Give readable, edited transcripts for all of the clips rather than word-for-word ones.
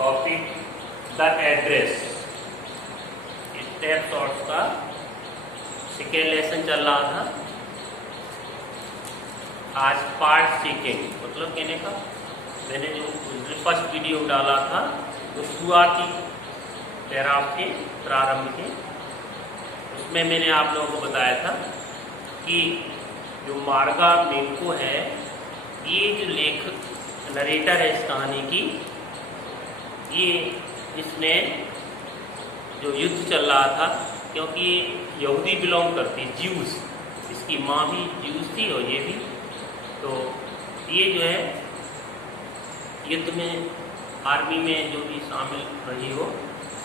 Topic the address. Step shorts का second lesson चल रहा था। आज पार्ट सेकेंड मतलब कहने का मैंने जो फर्स्ट वीडियो डाला था वो शुरुआती पैराग्राफ के प्रारंभ के, उसमें मैंने आप लोगों को बताया था कि जो मार्गा मेंको है, ये जो लेखक नरेटर है इस कहानी की, ये इसने जो युद्ध चल रहा था, क्योंकि यहूदी बिलोंग करती, ज्यूस, इसकी माँ भी ज्यूस थी और ये भी, तो ये जो है युद्ध में आर्मी में जो भी शामिल रही हो,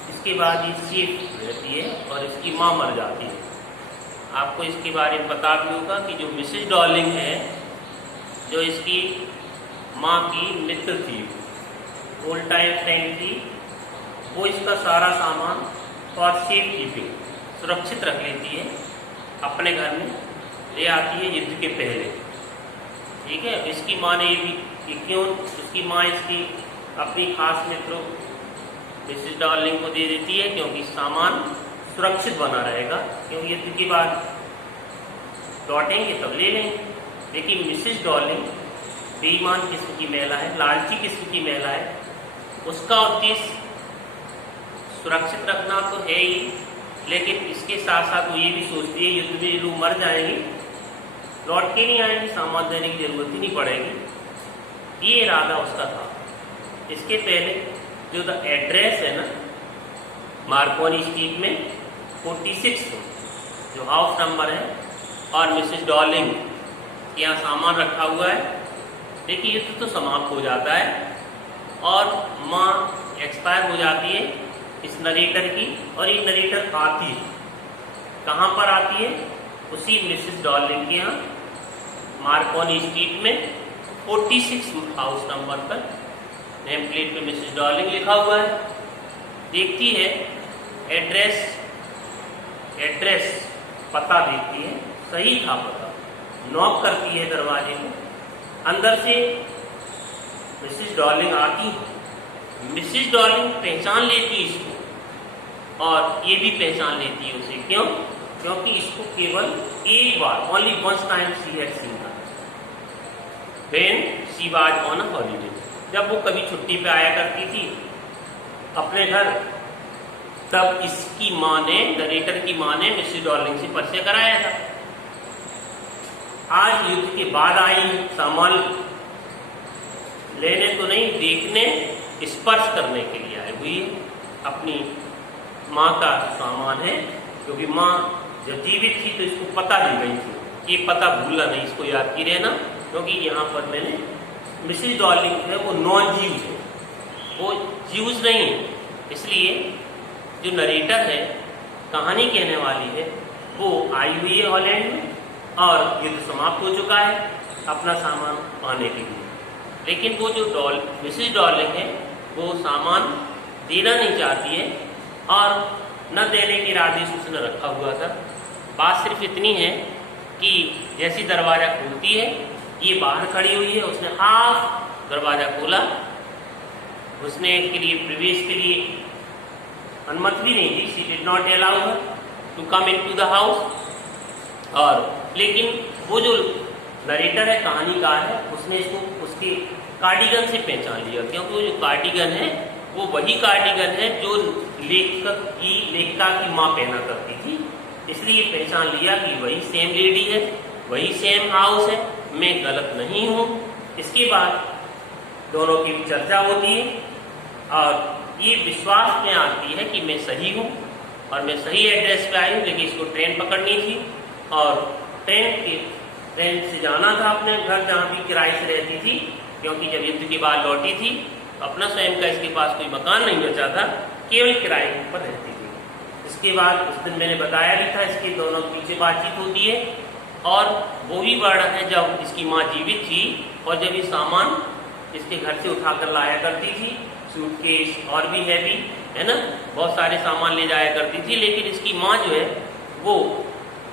इसके बाद ये सेफ रहती है और इसकी माँ मर जाती है। आपको इसके बारे में पता भी होगा कि जो मिसेस डॉर्लिंग है, जो इसकी माँ की मित्र थी, ओल्ड टाइम थी, वो इसका सारा सामान फॉर सेफ कीपिंग सुरक्षित रख लेती है, अपने घर में ले आती है युद्ध के पहले। ठीक है, इसकी माँ ने ये भी क्यों, उसकी माँ इसकी अपनी खास मित्रों मिसेस डॉर्लिंग को दे देती है, क्योंकि सामान सुरक्षित बना रहेगा, क्योंकि युद्ध के बाद लौटेंगे तब ले लेंगे। लेकिन मिसेस डॉर्लिंग बेईमान किस्म की महिला है, लालची किस्म की महिला है, उसका उद्देश्य सुरक्षित रखना तो है ही, लेकिन इसके साथ साथ वो ये भी सोचती है युद्ध में लोग मर जाएंगे, लौट के नहीं आएंगे, सामान देने की जरूरत ही नहीं पड़ेगी। ये इरादा उसका था। इसके पहले जो द एड्रेस है ना, मार्कोनी स्ट्रीट में 46 जो हाउस नंबर है, और मिसेस डॉर्लिंग यहाँ सामान रखा हुआ है। देखिए युद्ध तो समाप्त हो जाता है और माँ एक्सपायर हो जाती है इस नरेटर की, और ये नरेटर आती है, कहाँ पर आती है, उसी मिसेस डॉर्लिंग के यहाँ मार्कोनी स्ट्रीट में 46 हाउस नंबर पर। नेम प्लेट पे मिसेस डॉर्लिंग लिखा हुआ है। देखती है एड्रेस पता देखती है, सही था पता। नॉक करती है दरवाजे को, अंदर से मिसेस डॉर्लिंग आती है। मिसेस डॉर्लिंग पहचान लेती है इसको, और ये भी पहचान लेती है उसे। क्यों? क्योंकि इसको केवल एक बार, only once time she had seen her when she was on a holiday. जब वो कभी छुट्टी पे आया करती थी अपने घर, तब इसकी माँ ने, नरेटर की माँ ने मिसेस डॉर्लिंग से परिचय कराया था। आज युद्ध के बाद आई, सामान लेने तो नहीं, देखने, स्पर्श करने के लिए आई हुई है। अपनी माँ का सामान है, क्योंकि माँ जब जीवित थी तो इसको पता दी गई थी। ये पता भूलना नहीं, इसको याद की रहना, क्योंकि यहाँ पर मैंने मिसेस डॉर्लिंग है वो नॉन ज्यूज है, वो ज्यूज नहीं है। इसलिए जो नरेटर है, कहानी कहने वाली है, वो आई हुई है हॉलैंड में और युद्ध समाप्त हो चुका है अपना सामान पाने के लिए। लेकिन वो जो मिसेस डॉर्लिंग है, वो सामान देना नहीं चाहती है और न देने के इरादे से उसने रखा हुआ था। बात सिर्फ इतनी है कि जैसी दरवाजा खुलती है, ये बाहर खड़ी हुई है, उसने हाफ दरवाजा खोला, उसने के लिए प्रवेश के लिए अनुमति भी नहीं दी। She did not allow her to come into the house. और लेकिन वो जो नरेटर है, कहानीकार है, उसने इसको उसके कार्डिगन से पहचान लिया, क्योंकि वो जो कार्डिगन है वो वही कार्डिगन है जो लेखिका की माँ पहना करती थी। इसलिए पहचान लिया कि वही सेम लेडी है, वही सेम हाउस है, मैं गलत नहीं हूँ। इसके बाद दोनों की चर्चा होती है और ये विश्वास में आती है कि मैं सही हूँ और मैं सही एड्रेस पे आई हूँ। लेकिन इसको ट्रेन पकड़नी थी और ट्रेन से जाना था अपने घर, जहाँ भी किराए से रहती थी, क्योंकि जब युद्ध के बाद लौटी थी अपना स्वयं का इसके पास कोई मकान नहीं बचा था, केवल किराए पर रहती थी। इसके बाद उस दिन मैंने बताया भी था, इसके दोनों के पीछे बातचीत होती है, और वो भी वर्णन है जब इसकी माँ जीवित थी और जब ये सामान इसके घर से उठाकर लाया करती थी, सूटकेस और भी हैवी, है ना, बहुत सारे सामान ले जाया करती थी। लेकिन इसकी माँ जो है वो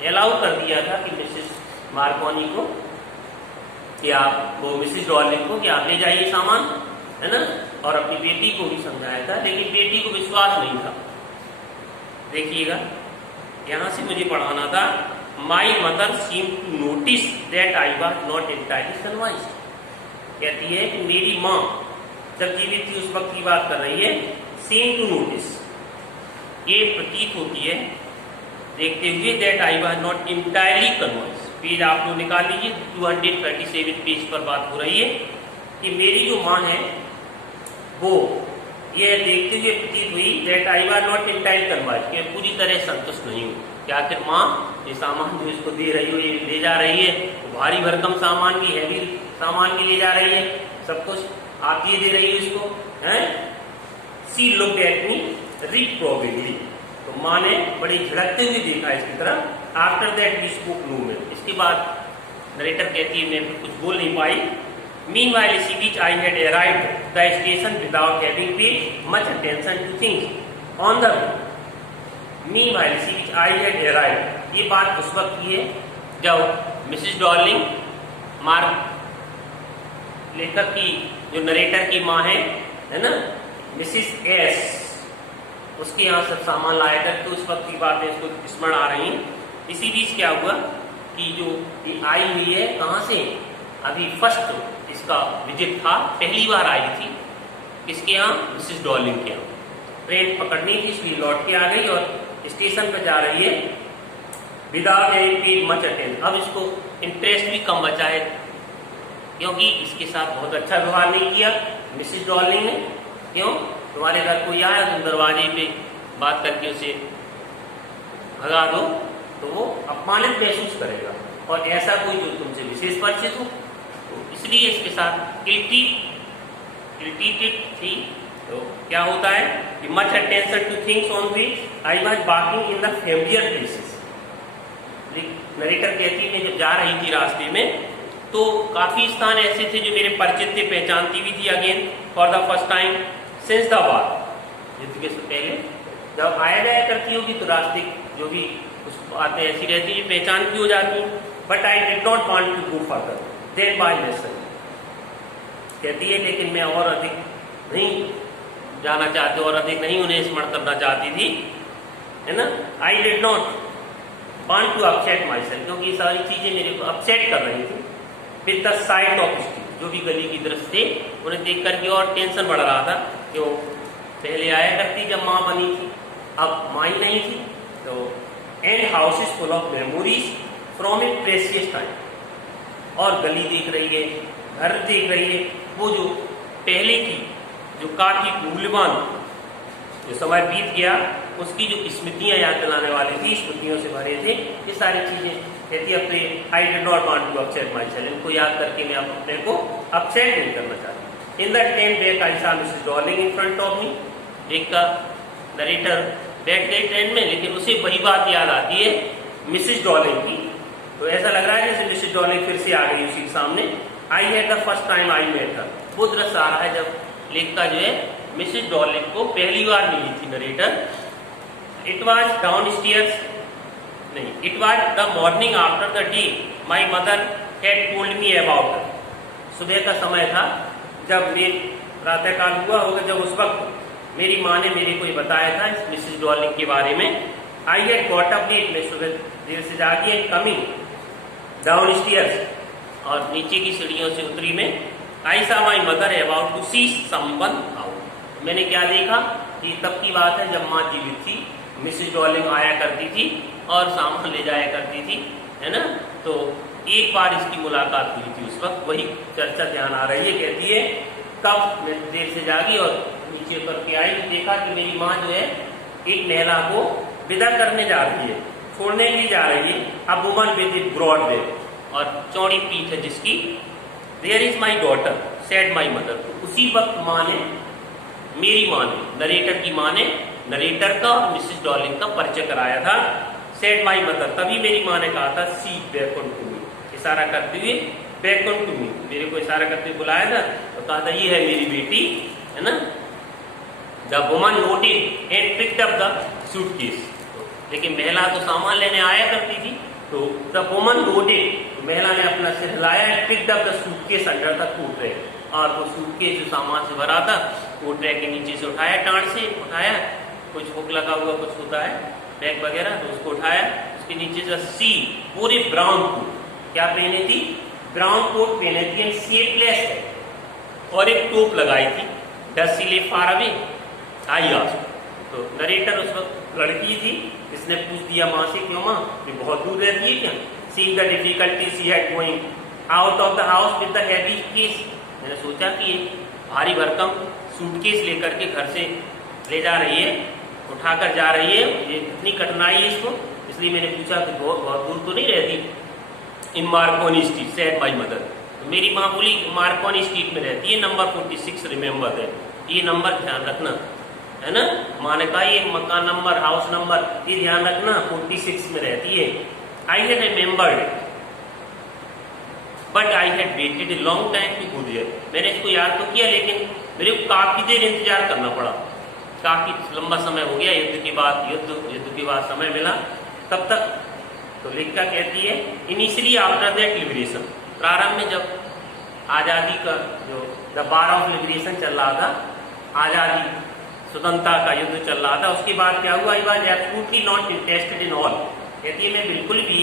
अलाउ कर दिया था कि मिसेस मार्कोनी को, कि आप, वो मिसेस डॉर्लिंग को, कि आप ले जाइए सामान, है ना, और अपनी बेटी को भी समझाया था, लेकिन बेटी को विश्वास नहीं था। देखिएगा, यहाँ से मुझे पढ़ाना था, my mother seem to notice that I was not entirely convinced. कहती है कि मेरी माँ जब जीवित थी उस वक्त की बात कर रही है, सीम टू नोटिस, ये प्रतीत होती है देखते हुए, that I was not entirely convinced. Page आप लोग निकाल लीजिए, 237 पेज पर बात हो रही है कि मेरी जो माँ है वो ये देखते हुए प्रतीत हुई, that I was not entirely convinced, कि पूरी तरह संतुष्ट नहीं हूँ कि आखिर माँ ये सामान जो इसको दे रही हो, ये ले जा रही है, तो भारी भरकम सामान भी, हैवी सामान भी ले जा रही है, सब कुछ आप ये दे रही हो इसको, हैं? सी लुक्ड एट मी रिप्रोवेबली, तो माँ ने बड़ी झड़कते हुए देखा इसकी तरफ। After that we spoke no more, इसके बाद नरेटर कहती है मैं कुछ बोल नहीं पाई। मीनवाइल इसी बीच I had arrived the station without having paid much attention to things on the road. Meanwhile इसी बीच आई हैड अराइव्ड, ये बात उस वक्त की है जब मिसेस डॉर्लिंग, मार्क लेखक की जो नरेटर की माँ है ना, मिसेस एस, उसके यहाँ सब सामान लाया था, तो उस वक्त की बातें इसको स्मरण आ रही हैं। इसी बीच क्या हुआ कि जो ये आई हुई है कहाँ से, अभी फर्स्ट इसका विजिट था, पहली बार आई थी किसके यहाँ, मिसेस डॉर्लिंग के यहाँ। ट्रेन पकड़नी थी इसलिए लौट के आ गई और स्टेशन पर जा रही है without any paid much attention. अब इसको इंटरेस्ट भी कम बचा है क्योंकि इसके साथ बहुत अच्छा व्यवहार नहीं किया मिसेस डॉर्लिंग ने। क्यों, तुम्हारे घर कोई आया तुम दरवाजे पे बात करके उसे भगा दो तो वो अपमानित महसूस करेगा, और ऐसा कोई जो तुमसे विशेष परिचित हो, तो इसलिए इसके साथ इरिटेटेड थी। तो क्या होता है कि much attention to things on which I was walking in the familiar places. Narrator कहती है मैं जब जा रही थी रास्ते में तो काफी स्थान ऐसे थे जो मेरे परिचित थे, पहचानती भी थी again for the first time since the war, युद्ध के पहले जब आया जाया करती होगी तो रास्ते जो भी कुछ बातें ऐसी रहती है पहचान की हो जाती है। But I did not want to go further than by lesson, कहती है लेकिन मैं और अधिक नहीं जाना चाहती, और अधिक नहीं उन्हें स्मरण करना चाहती थी, है ना। I did not want to upset myself, क्योंकि ये सारी चीजें मेरे को अपसेट कर रही थी। With the site of street, जो भी गली की दृश्य थे उन्हें देख करके और टेंशन बढ़ रहा था कि वो पहले आया करती जब माँ बनी थी, अब माँ ही नहीं थी। तो and house is full of memories from A precious time, और गली देख रही है, घर देख रही है, वो जो पहले की जो काफी मूल्यवान जो समय बीत गया उसकी जो स्मृतियां याद दिलाने वाली थी, स्मृतियों से भरे थे ये सारी चीजें। कहती अब तो I did not want to upset myself, इनको याद करके मैं अपने को अपसेट नहीं करना चाहती। In the train back I saw Mrs Darling in front of me, एक का नरेटर बैठ गई ट्रेन में, लेकिन उसे वही बात याद आती है मिसेस डॉर्लिंग की। तो ऐसा लग रहा है जैसे मिसेस डॉर्लिंग फिर से आ गई उसी के सामने। I had the first time I met her, वो दृश्य आ रहा है जब लेखिका जो है मिसेस डॉर्लिंग को पहली बार मिली थी narrator. It was downstairs, नहीं, it was the morning after the day my mother had told me about. सुबह का समय था जब मेरे प्रातःकाल हुआ होगा, जब उस वक्त मेरी माँ ने मेरे को ये बताया था इस मिसेस डॉर्लिंग के बारे में। I had got up late, मैं सुबह देर से जागी, एंड कमिंग डाउन स्टेयर्स, और नीचे की सीढ़ियों से उतरी में। I saw my mother about to see someone out, मैंने क्या देखा कि तब की बात है जब माँ जीवित थी, मिसेस डॉर्लिंग आया करती थी और सामान ले जाया करती थी, है ना। तो एक बार इसकी मुलाकात हुई थी, उस वक्त वही चर्चा ध्यान आ रही है। कहती है कब मैं देर से जागी और नीचे उतर के आई, देखा कि मेरी माँ जो है एक महिला को विदा करने जा रही है, छोड़ने के लिए जा रही है। अब woman with it broad back, और चौड़ी पीठ है जिसकी। There is my daughter said my mother, तो उसी वक्त माँ ने, मेरी माँ ने, नरेटर की माँ ने नरेटर का और मिसेस डॉर्लिंग का परिचय कराया था। सेड माई मदर, तभी मेरी माँ ने कहा था सी बैक ऑन टू मी, इशारा करते हुए बैक ऑन टू मी, मेरे को इशारा करते हुए बुलाया था, तो कहा था ये है मेरी बेटी, है ना। The woman noted and picked up the suitcase, लेकिन महिला तो सामान लेने आया करती थी। तो द वुमन नोटेड, तो महिला ने अपना सिर हिलाया, picked up the suitcase under the coat rack, और वो सूटकेस जो सामान से भरा था कोट रैक के नीचे से उठाया, टांड से उठाया, कुछ हुक लगा हुआ कुछ होता है बैग वगैरह, तो उसको उठाया, उसके नीचे से सी पूरे ब्राउन कोट, क्या पहने थी, ब्राउन कोट पहने थी एंड शेपलेस है, और एक टोप लगाई थी, does she live far away, I asked. तो नरेटर उस वक्त लड़की थी, इसने पूछ दिया माँ से, क्यों माँ, ये बहुत दूर रहती है क्या, see the difficulty she had going out of the house with the heavy case, मैंने सोचा कि ये भारी भरकम सूटकेस लेकर के घर से ले जा रही है, उठाकर जा रही है, ये कितनी कठिनाई है इसको, इसलिए मैंने पूछा कि बहुत दूर तो नहीं रहती, in Marconi street said my mother, तो मेरी माँ बोली मार्कोनी स्ट्रीट में रहती है, नंबर 46 रिमेम्बर है, ये नंबर ध्यान रखना, है ना, माँ ने कहा ये मकान नंबर, हाउस नंबर, ये ध्यान रखना 46 में रहती है। I had remembered but I had waited a long time to go there, मैंने इसको याद तो किया लेकिन मेरे को काफी देर इंतजार करना पड़ा, काफी लंबा समय हो गया, युद्ध के बाद समय मिला, तब तक तो लिखकर कहती है इनिशियली आफ्टर दैट लिबरेशन, प्रारंभ में जब आजादी का जो द वार ऑफ लिबरेशन चल रहा था, आजादी स्वतंत्रता का युद्ध चल रहा था, उसके बाद क्या हुआ, I was absolutely not interested in all, कहती है मैं बिल्कुल भी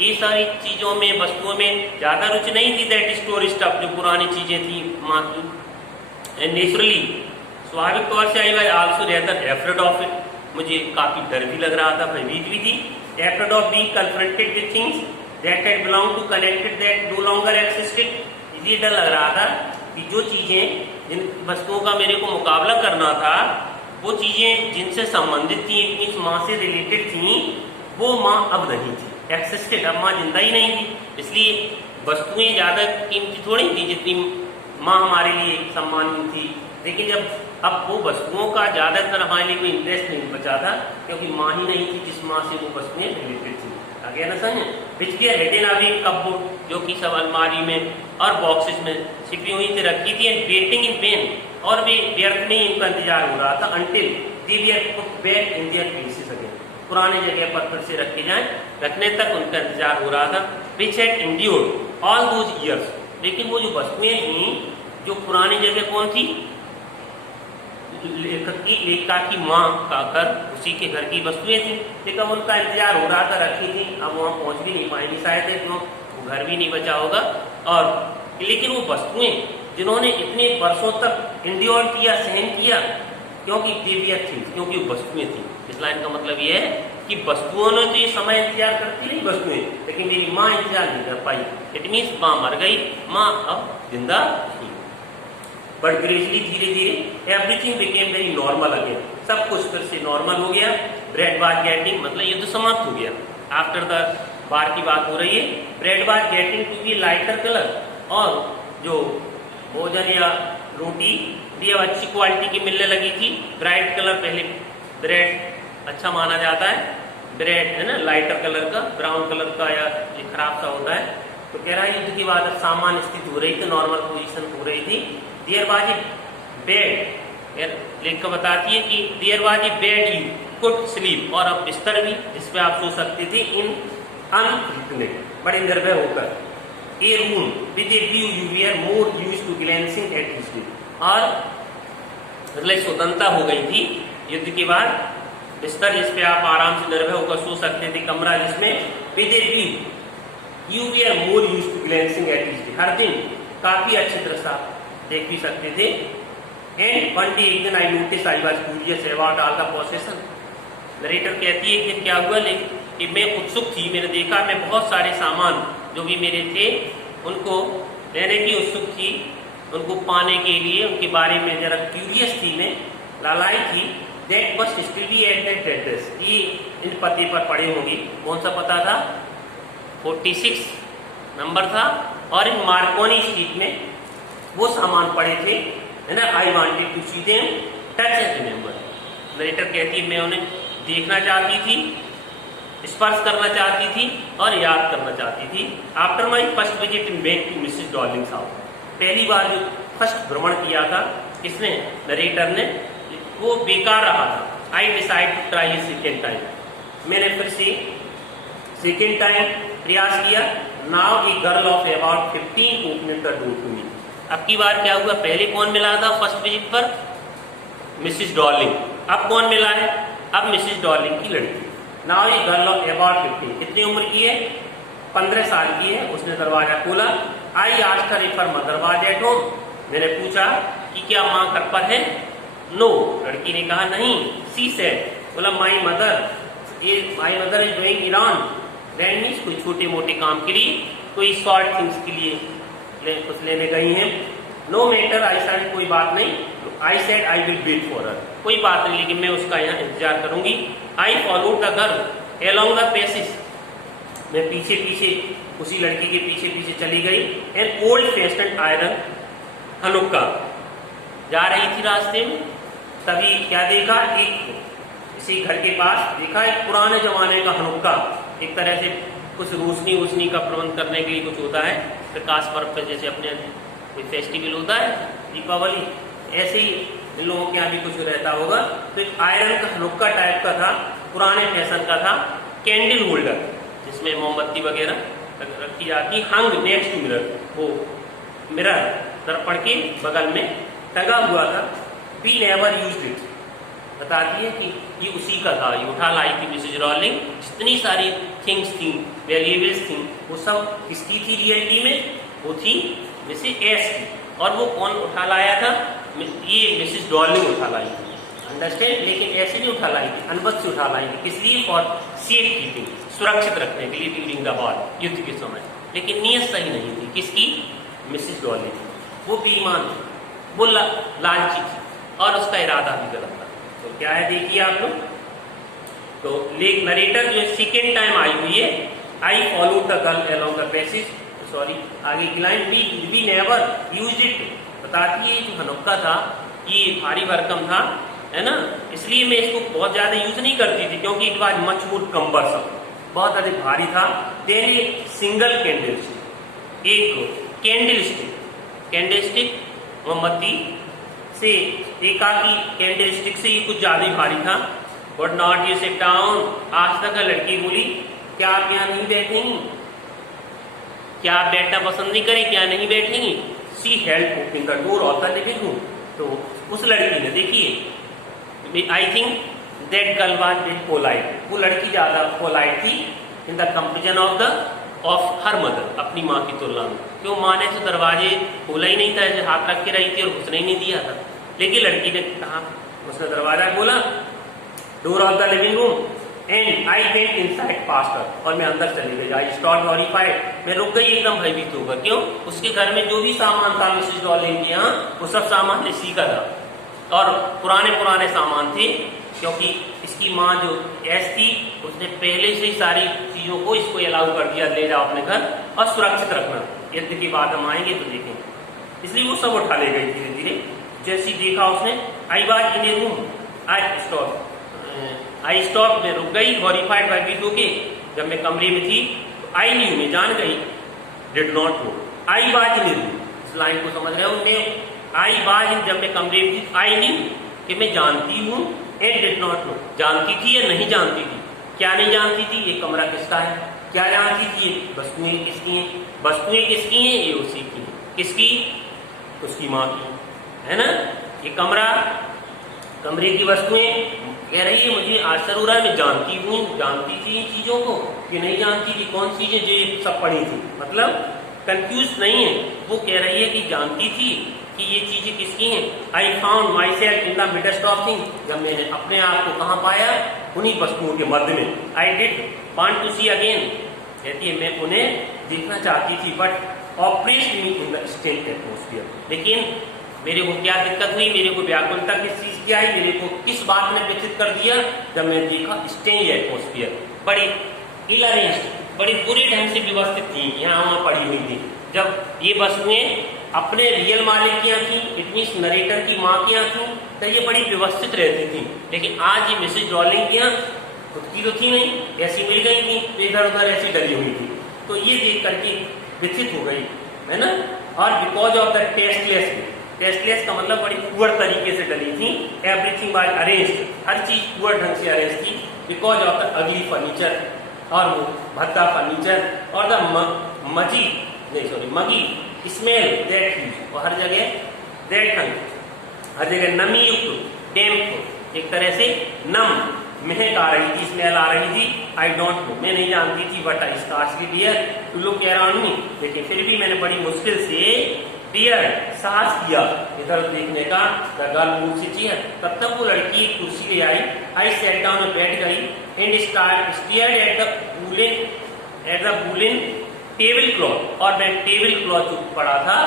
ये सारी चीजों में वस्तुओं में ज्यादा रुचि नहीं थी, दैट स्टोर स्टफ जो पुरानी चीजें थी मातृ, एंड नेचुरली स्वाभाविक तौर से I was also rather afraid of it, मुझे काफी डर भी लग रहा था, भयभीत भी थी, afraid of being confronted with things that had belong to connected that no longer existed, इसलिए डर लग रहा था कि जो चीजें जिन वस्तुओं का मेरे को मुकाबला करना था, वो चीजें जिनसे संबंधित थी, इस माँ से रिलेटेड थी, वो माँ अब नहीं थी, एक्सिस्टेड, अब माँ जिंदा ही नहीं थी, इसलिए वस्तुएं ज्यादा कीमती थोड़ी थी जितनी माँ हमारे लिए सम्मानीय थी, लेकिन जब अब वो वस्तुओं का ज्यादातर हमारे लिए कोई इंटरेस्ट नहीं बचा था, क्योंकि माँ ही नहीं थी जिस माँ से वो वस्तुएं रिलेटेड थी, आगे ना समझे, पिछले हेडेन अभी कपबोर्ड जो कि सब अलमारी में और बॉक्सेस में छिपी हुई थी, रखी थी, एंड वेटिंग इन पेन, और वे व्यर्थ में इनका इंतजार हो रहा था, until they were put back in their places again, पुराने जगह पर फिर से रखे जाएं, रखने तक उनका इंतजार हो रहा था, which had endured all those years, लेकिन वो जो वस्तुएं थी जो पुरानी जगह कौन थी, लेखिका की माँ का घर, उसी के घर की वस्तुएं थी, लेकिन उनका इंतजार हो रहा था, रखी थी, अब वहाँ पहुंच भी नहीं पाएंगी शायद, क्यों वो घर भी नहीं बचा होगा, और लेकिन वो वस्तुएं जिन्होंने इतने वर्षों तक इंड्योर किया, सहन किया, क्योंकि देवियर थी, क्योंकि वो वस्तुएं थी, इस लाइन का मतलब ये है कि वस्तुओं ने तो ये समय इंतजार करती रही वस्तुएं, लेकिन मेरी माँ इंतजार नहीं कर पाई, इट मीन्स माँ मर गई, माँ अब जिंदा थी, बट ग्रेजुअली धीरे धीरे everything became very normal again, सब कुछ फिर से नॉर्मल हो गया, ब्रेड वाज गेटिंग, मतलब युद्ध समाप्त हो गया, आफ्टर द वार की बात हो रही है, bread was getting to be lighter colour, और जो भोजन या रोटी भी अब अच्छी क्वालिटी की मिलने लगी थी, ब्राइट कलर, पहले ब्रेड अच्छा माना जाता है, ब्रेड है ना लाइटर कलर का, ब्राउन कलर का या ये खराब सा होता है, तो कह रहा है युद्ध के बाद सामान्य स्थिति हो रही थी, नॉर्मल पोजीशन हो रही थी, देयर वाज ए बेड, लेखक बताती है कि there was a bed you could sleep, और अब बिस्तर भी जिसपे आप सो सकते थे, इन अनथ्रेटनिंग, बड़े निर्भय होकर, a room with a view you were more used to glancing at history, और मतलब स्वतंत्रता हो गई थी युद्ध के बाद, बिस्तर जिसपे आप आराम से निर्भय होकर सो सकते थे, कमरा जिसमें with a view you were more used to glancing at history, हर दिन काफी अच्छी तरह से आप देख भी सकते थे, एंड वन डे एक दिन I notice I was curious about all the possession, narrator कहती है कि क्या हुआ, लेकिन कि मैं उत्सुक थी, मैंने देखा मैं बहुत सारे सामान जो भी मेरे थे उनको लेने की उत्सुक थी, उनको पाने के लिए उनके बारे में जरा क्यूरियस थी, मैं लालाई थी, that must still be at that address, ये इन पते पर पड़े होंगे, कौन सा पता था, 46 नंबर था, और इन मार्कोनी स्ट्रीट में वो सामान पड़े थे, है ना, I wanted to see them, touch and remember, narrator कहती है मैं उन्हें देखना चाहती थी, स्पर्श करना चाहती थी और याद करना चाहती थी, after my first visit in back to Mrs Darling's house, पहली बार जो फर्स्ट भ्रमण किया था किसने, नरेटर ने, वो बेकार रहा था, I decide to try second time, मैंने फिर से सेकेंड टाइम प्रयास किया, now a girl of about 15 open the door to me. अब की बार क्या हुआ, पहले कौन मिला था फर्स्ट विजिट पर, मिसिस डॉर्लिंग। अब कौन मिला है, अब मिसिस डॉर्लिंग की लड़की। Now a girl of about 15, कितनी उम्र की है, 15 साल की है। उसने दरवाजा खोला। I asked her if her mother was at home, मैंने पूछा कि क्या माँ घर पर है। नो, लड़की ने कहा नहीं। सी सेड, बोला माई मदर इज डूइंग इरान रैंड मीन्स कोई छोटे मोटे काम के लिए, कोई शॉर्ट थिंग्स के लिए कुछ लेने गई हैं। नो मैटर, आई सेड, कोई बात नहीं। I said I will wait for her, कोई बात नहीं लेकिन मैं उसका यहाँ इंतजार करूंगी। I followed the girl along the passage, मैं पीछे पीछे उसी लड़की के पीछे पीछे चली गई। An old fashioned iron Hanukkah, जा रही थी रास्ते में, तभी क्या देखा, एक इसी घर के पास देखा एक पुराने जमाने का हनुक्का, एक तरह से कुछ रोशनी वोशनी का प्रबंध करने के लिए कुछ होता है, प्रकाश पर्व पे जैसे अपने कोई फेस्टिवल होता है दीपावली, ऐसे ही इन लोगों के यहाँ भी कुछ रहता होगा। तो एक आयरन का हनुक्का टाइप का था, पुराने फैशन का था। कैंडल होल्डर, जिसमें मोमबत्ती वगैरह रखी जाती, हंग नेक्स्ट टू मिरर, वो मिरर दर्पण के बगल में टंगा हुआ था। वी नेवर यूज्ड इट, बताती है कि ये उसी का था, ये उठा लाई थी मिसेज डॉर्लिंग। जितनी सारी थिंग्स थी, वैल्यूएबल्स थी, वो सब किसकी थी रियलिटी में, वो थी मिसेज एस की। और वो कौन उठा लाया था, ये मिसेज डॉर्लिंग उठा लाई थी, अंडरस्टैंड। लेकिन ऐसे नहीं उठा लाई थी, अनबद से उठा लाई थी, किसलिए, फॉर सेफ कीपिंग, सुरक्षित रखने के लिए ड्यूरिंग द वॉर, युद्ध के समय। लेकिन नियत सही नहीं थी, किसकी, मिसेज डॉर्लिंग। वो बेईमान थी, वो लालची थी, और उसका इरादा भी गलत था। तो क्या है देखिए आप लोग, तो लेक नरेटर जो सेकेंड टाइम आई हुई है, I follow the girl along the passage, sorry आगे की line, we never used it, बताती है जो हनुक्का था ये भारी भरकम था, है ना, इसलिए मैं इसको बहुत ज्यादा यूज नहीं करती थी, क्योंकि it was much more cumbersome, बहुत अधिक भारी था। Then a single candle stick, एक कैंडल स्टिक, कैंडल स्टिक मोमबत्ती से, एकाकी कैंडल स्टिक से ये कुछ ज्यादा ही भारी था। But not you sit down, आज तक लड़की बोली क्या आप यहाँ नहीं बैठेंगी, क्या आप बैठना पसंद नहीं करें, क्या नहीं बैठेंगी। She help opening the door of the living room, तो उस लड़की ने, देखिए I think that girl was very polite, वो लड़की ज्यादा पोलाइट थी in the comparison of her mother, अपनी माँ की तुलना में। क्यों, माँ ने तो दरवाजे खोला ही नहीं था, ऐसे हाथ रख के रही थी और घुसने ही नहीं दिया था। लेकिन लड़की ने कहा, उसने दरवाजा खोला, door of the living room, and I went inside faster, और मैं अंदर चली गई। आई स्टॉप हॉरिफाइड, मैं रुक गई एकदम भयभीत होकर। क्यों, उसके घर में जो भी सामान था मिसेज डॉर्लिंग के यहाँ, वो सब सामान इसी का था, और पुराने पुराने सामान थे, क्योंकि इसकी माँ जो एस थी उसने पहले से ही सारी चीजों को इसको अलाउ कर दिया, ले जाओ अपने घर और सुरक्षित रखना, युद्ध की बात हम आएंगे तो देखेंगे। इसलिए वो सब उठा ले गई धीरे धीरे। जैसे देखा उसने, I was in A room, I stop, मैं रुक गई, हॉरिफाइड भयभीत होके। जब मैं कमरे में थी, आई न्यू, मैं जान गई, did not know, I was in A room, इस लाइन को समझ रहे हो, मैं आई वाज इन, जब मैं कमरे में थी, आई न्यू कि मैं जानती हूँ, एंड डिड नॉट नो, जानती थी या नहीं जानती थी। क्या नहीं जानती थी, ये कमरा किसका है। क्या जानती थी, ये वस्तुएं किसकी हैं, वस्तुएं किसकी हैं, ये उसी की है। किसकी, उसकी माँ की, है ना। ये कमरे की वस्तुएं कह रही है, मुझे आश्चर्य हो रहा है, मैं जानती हूँ, जानती थी इन चीजों को कि नहीं जानती थी, कौन चीजें जो ये सब पड़ी थी, मतलब कंफ्यूज नहीं है। वो कह रही है कि जानती थी कि ये चीजें किसकी हैं। I found my self in the midst of thing, जब मैंने अपने आप को कहाँ पाया, उन्हीं वस्तुओं के मध्य में। I did want to see again, कहती है मैं उन्हें देखना चाहती थी, but operate me in the state atmosphere, लेकिन मेरे को क्या दिक्कत हुई, मेरे को व्याकुलता किस चीज की आई, मेरे को किस बात में विचलित कर दिया, जब मैं देखा स्टेज एटमोस्फियर बड़ी इल अरेंज्ड, बड़ी बुरे ढंग से व्यवस्थित थी, यहाँ वहाँ पड़ी हुई थी। जब ये वस्तुएं अपने रियल मालिक की यहाँ थी, इट मीन्स नरेटर की माँ की यहाँ थी, तो ये बड़ी व्यवस्थित रहती थी। लेकिन आज ये मिसेज डॉर्लिंग की यहाँ खुद की तो थी नहीं, ऐसी मिल गई थी, तो इधर उधर ऐसी डली हुई थी। तो ये देख करके विचलित हो गई, है ना। और बिकॉज ऑफ द टेस्टलेस का मतलब बड़ी पुअर तरीके से डली थी। एवरीथिंग वाज अरेंज्ड, हर चीज पुअर ढंग से अरेंज थी। Because of the ugly furniture, और वो भद्दा फर्नीचर, और द मजी नहीं सॉरी मगी स्मेल दैट ह्यूज, और हर जगह दैट हंग, हर जगह नमी युक्त डैम्प, एक तरह से नम महक आ रही थी, स्मेल आ रही थी। आई डोंट नो, मैं नहीं जानती थी, but I startly dear to look around me, लेकिन फिर भी मैंने बड़ी मुश्किल से डियर साहस किया इधर देखने का। The girl moved she chair, तब तक वो लड़की एक कुर्सी ले आई। आई सेट डाउन में बैठ गई and steered at the woollen table cloth, और मैं टेबल क्लॉथ जो पड़ा था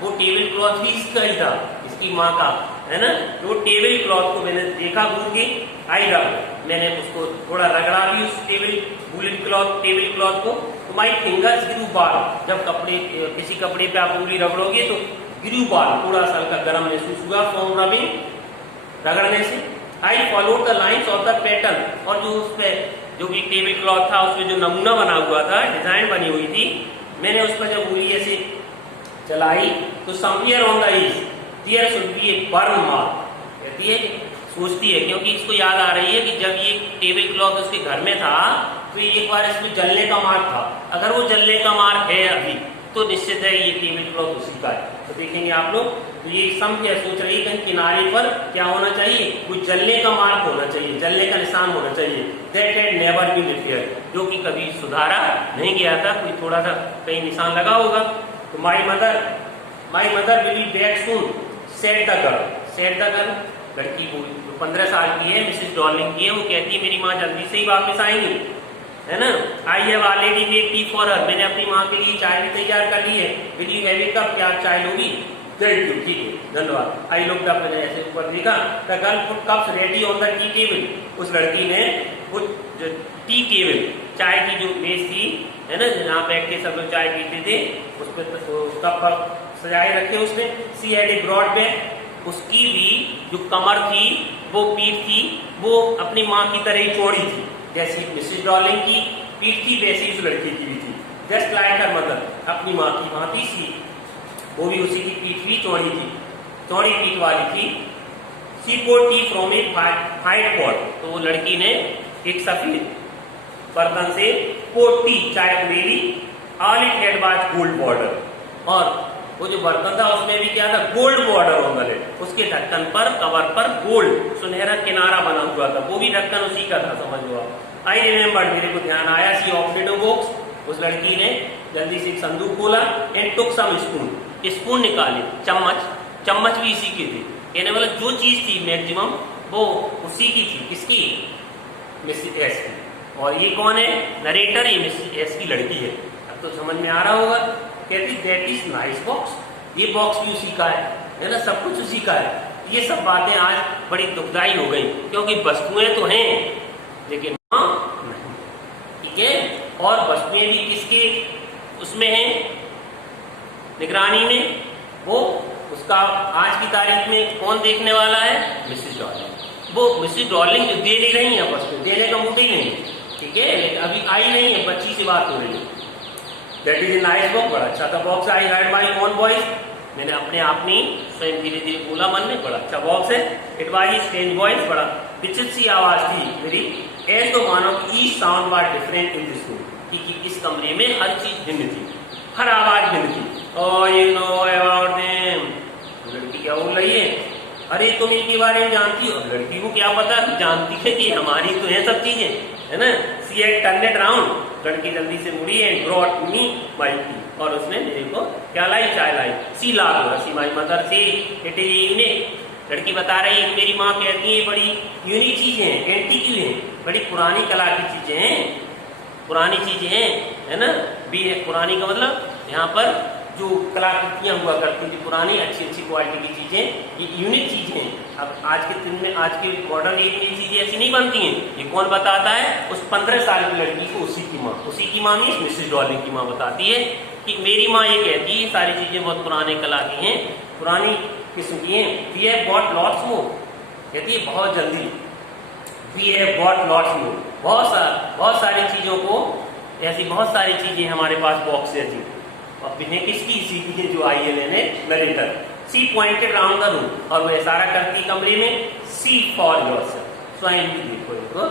वो टेबल क्लॉथ भी इसका ही था, इसकी माँ का, है ना। तो वो टेबल क्लॉथ को मैंने देखा घूर के, आई रब, मैंने उसको थोड़ा रगड़ा भी उस वुलन क्लॉथ टेबल क्लॉथ को। तो माई फिंगर्स ग्रू बाल, जब कपड़े किसी कपड़े पे आप उंगली रगड़ोगे तो ग्रू बाल, थोड़ा सा हल्का गर्म महसूस हुआ फ्रॉम रबिंग, रगड़ने से। आई followed the lines of the pattern, और जो उस पे जो भी टेबल क्लॉथ था उसमें जो नमूना बना हुआ था, डिजाइन बनी हुई थी, मैंने उस पर जब उंगली ऐसे चलाई तो somewhere on the edge there should be a burn mark, कहती है, सोचती है, क्योंकि इसको याद आ रही है कि जब ये टेबल क्लॉथ उसके घर में था तो एक बार इसमें जलने का मार्क था। अगर वो जलने का मार्क है अभी तो निश्चित है ये टेबल क्लॉथ उसी का है। तो देखेंगे आप लोग, तो ये सम क्या सोच रही है, कहीं किनारे पर क्या होना चाहिए, कोई जलने का मार्क होना चाहिए, जलने का निशान होना चाहिए। That had never been repaired, जो कि कभी सुधारा नहीं गया था, कोई थोड़ा सा कहीं निशान लगा होगा। तो my mother will be back soon said the girl, said the girl, लड़की को 15 साल की है, मिसेस डॉर्लिंग की है, वो कहती है मेरी माँ जल्दी से ही वापस आएंगी, है ना। I have already made tea for her, मैंने अपनी माँ के लिए चाय भी तैयार कर ली है। Will you have it cup, क्या आप चाय लोगी? थैंक यू, ठीक है, धन्यवाद। आई लुक्ड अप, मैंने ऐसे ऊपर देखा। The girl put cups ready on the tea table, उस लड़की ने वो जो टी टेबल, चाय की जो मेज थी, है ना, जहाँ बैठ के सब लोग चाय पीते थे, उस पर कप सजाए रखे उसने। She had a broad back, उसकी भी जो कमर थी, वो पीठ थी, वो अपनी माँ की तरह ही चौड़ी थी, जैसी मिसेस डॉर्लिंग की पीठ थी वैसी उस लड़की की भी थी। जस्ट लाइक हर मदर, अपनी माँ की भांति सी, वो भी उसी की पीठ भी चौड़ी थी, चौड़ी पीठ वाली थी। She poured tea from a white pot, तो वो लड़की ने एक सफेद बर्तन से पोर्ड टी, चाय पीली। All it had was gold border, और वो जो बर्तन था उसमें भी क्या था, gold border on the lid, उसके ढक्कन पर, कवर पर गोल्ड सुनहरा किनारा बना हुआ था, वो भी ढक्कन उसी का था, समझ लो आप। आई रिमेम्बर, मेरे को ध्यान आया। सी ओपनड अ बॉक्स, उस लड़की ने जल्दी से एक संदूक खोला। And took some spoon, spoon निकाले, चम्मच भी इसी के थे, कहने वाला जो चीज थी मैक्सिमम वो उसी की थी, किसकी, मिसेस एस की। और ये कौन है, नरेटर, ये मिसेस एस की लड़की है। अब तो समझ में आ रहा होगा। कहती दैट इज नाइस बॉक्स, ये बॉक्स भी उसी का है ना, सब कुछ उसी का है। ये सब बातें आज बड़ी दुखदाई हो गई, क्योंकि वस्तुएं तो हैं लेकिन नहीं, ठीक है। और वस्तुएं भी किसके उसमें हैं, निगरानी में, वो उसका आज की तारीख में कौन देखने वाला है, मिसेस डॉर्लिंग। वो मिसेस डॉर्लिंग जो दे नहीं रही है, वस्तु देने का मूड ही नहीं, ठीक है, अभी आई नहीं है, बच्ची से बात हो रही है। That is a nice box, बड़ा अच्छा था box. I heard my own voice, मैंने अपने आप में स्वयं धीरे धीरे बोला मन में, बड़ा अच्छा बॉक्स है। It was a strange voice, बड़ा विचित्र सी आवाज थी मेरी। एज तो मानो each sound was different in this room, कि इस कमरे में हर चीज भिन्न थी, हर आवाज भिन्न थी। Oh you know about them, लड़की क्या बोल रही है, अरे तुम इनके बारे में जानती हो। लड़की को क्या पता, जानती है कि हमारी तो है सब चीजें, है ना। She had turned it round, लड़की जल्दी से मुड़ी and brought me my T, और उसने मेरे को क्या लाई, चाय लाई। सी लाग, सी माई मदर से इट इज यूनिक, लड़की बता रही है, मेरी माँ कहती है बड़ी यूनिक चीजें हैं, एंटीक हैं, बड़ी पुरानी कला की चीजें हैं, पुरानी चीजें हैं, है ना। भी है पुरानी का मतलब यहाँ पर जो कलाकृतियां हुआ करती थी पुरानी, अच्छी अच्छी क्वालिटी की चीजें, ये यूनिक चीजें। अब आज के दिन में, आज के मॉडर्न एज में चीजें ऐसी नहीं बनती हैं। ये कौन बताता है, उस 15 साल की लड़की को उसी की माँ मीन्स मिसेस डॉर्लिंग की माँ बताती है कि मेरी माँ ये कहती है सारी चीजें बहुत पुराने कला की हैं, पुरानी किस्म की हैं। We have got lots more, कहती है बहुत जल्दी, we have got lots more, बहुत सारी चीजों को, ऐसी बहुत सारी चीजें हमारे पास बॉक्स है जी। और बिन्हें किसकी, इसी की जो आई है लेने, narrator. She pointed round the room, और वो इशारा करती कमरे में, सी फॉर योरसेल्फ, स्वयं भी देखो।